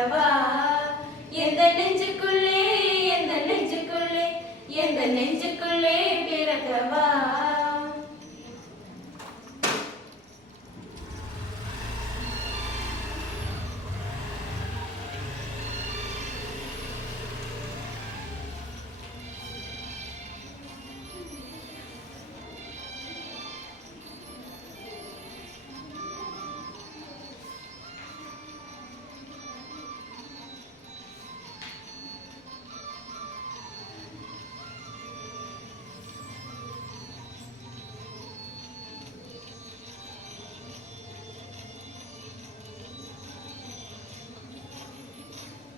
பிறக்கவா எந்த நெஞ்சுக்குள்ளே எந்த நெஞ்சுக்குள்ளே எந்த நெஞ்சுக்குள்ளே பிறக்கவா.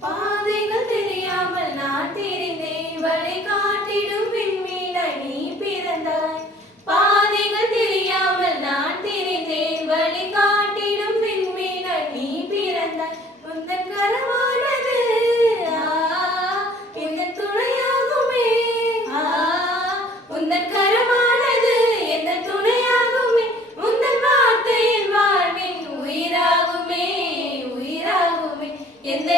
பாதைகள் தெரியாமல் நான் திரிந்தேன், வழி காட்டிடும் விண்மீனாய் நீ பிறந்தாய். பாதைகள் தெரியாமல் நான் திரிந்தேன், வழி காட்டிடும் விண்மீனாய் நீ பிறந்தாய். உந்தன் கரமானது எந்தன் துணையாகுமே, உந்தன் கரமானது எந்தன் துணையாகுமே, உந்தன் வார்த்தை என் வாழ்வின் உயிராகுமே, உயிராகுமே. எந்த